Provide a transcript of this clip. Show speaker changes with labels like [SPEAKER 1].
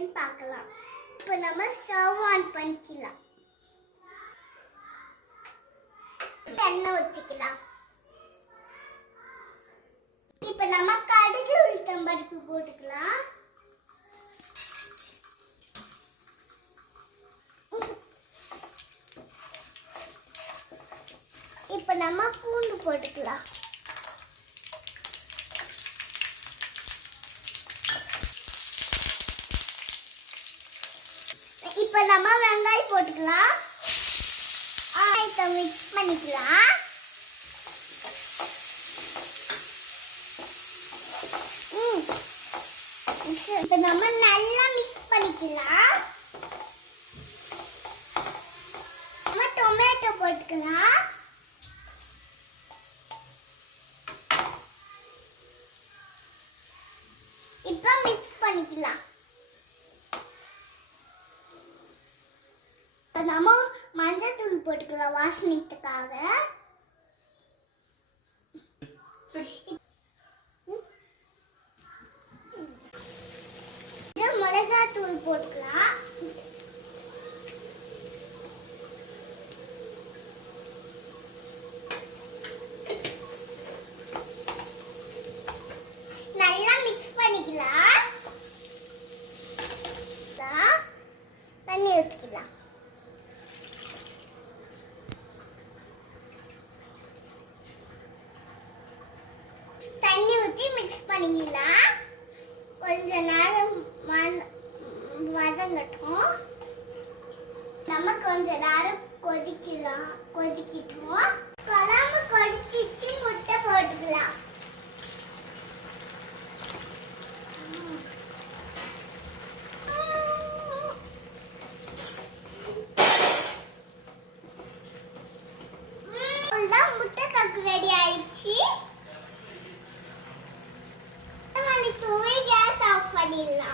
[SPEAKER 1] இருக்குன்னு பார்க்கலாம். இப்போ நம்ம ஸ்டவ் ஆன் பண்ணிக்கலாம். எண்ணெய் ஊற்றிக்கலாம் இப்போ நம்ம கடுகு உளுத்தம் பருப்பு போட்டுக்கலாம். இப்போ நம்ம பூண்டு போட்டுக்கலாம். இப்போ நம்ம வெங்காயம் போட்டுக்கலாம். வெங்காயத்தை மிக்ஸ் பண்ணிக்கலாம். ம். இப்போ நம்ம நல்லா மிக்ஸ் பண்ணிக்கலாம். நம்ம டொமேட்டோ போட்டுக்கலாம். இப்போ மிக்ஸ் பண்ணிக்கலாம். இப்போ நம்ம மஞ்சள் தூள் போட்டுக்கலாம் வாசனைக்காக. மிளகாய் தூள் போட்டுக்கலாம். நல்லா மிக்ஸ் பண்ணிக்கலாம். தண்ணி ஊற்றிக்கலாம் தண்ணி ஊற்றி பண்ணிக்கலாம் கொஞ்ச நேரம் வதங்கட்டும். நம்ம கொஞ்ச நேரம் கொதிக்கலாம் கொதிக்கிட்டோம். குழம்பு கொதிச்சிச்சு முட்டை போட்டுக்கலாம். முட்டை கக்கு ரெடி ஆயிடுச்சு. 你老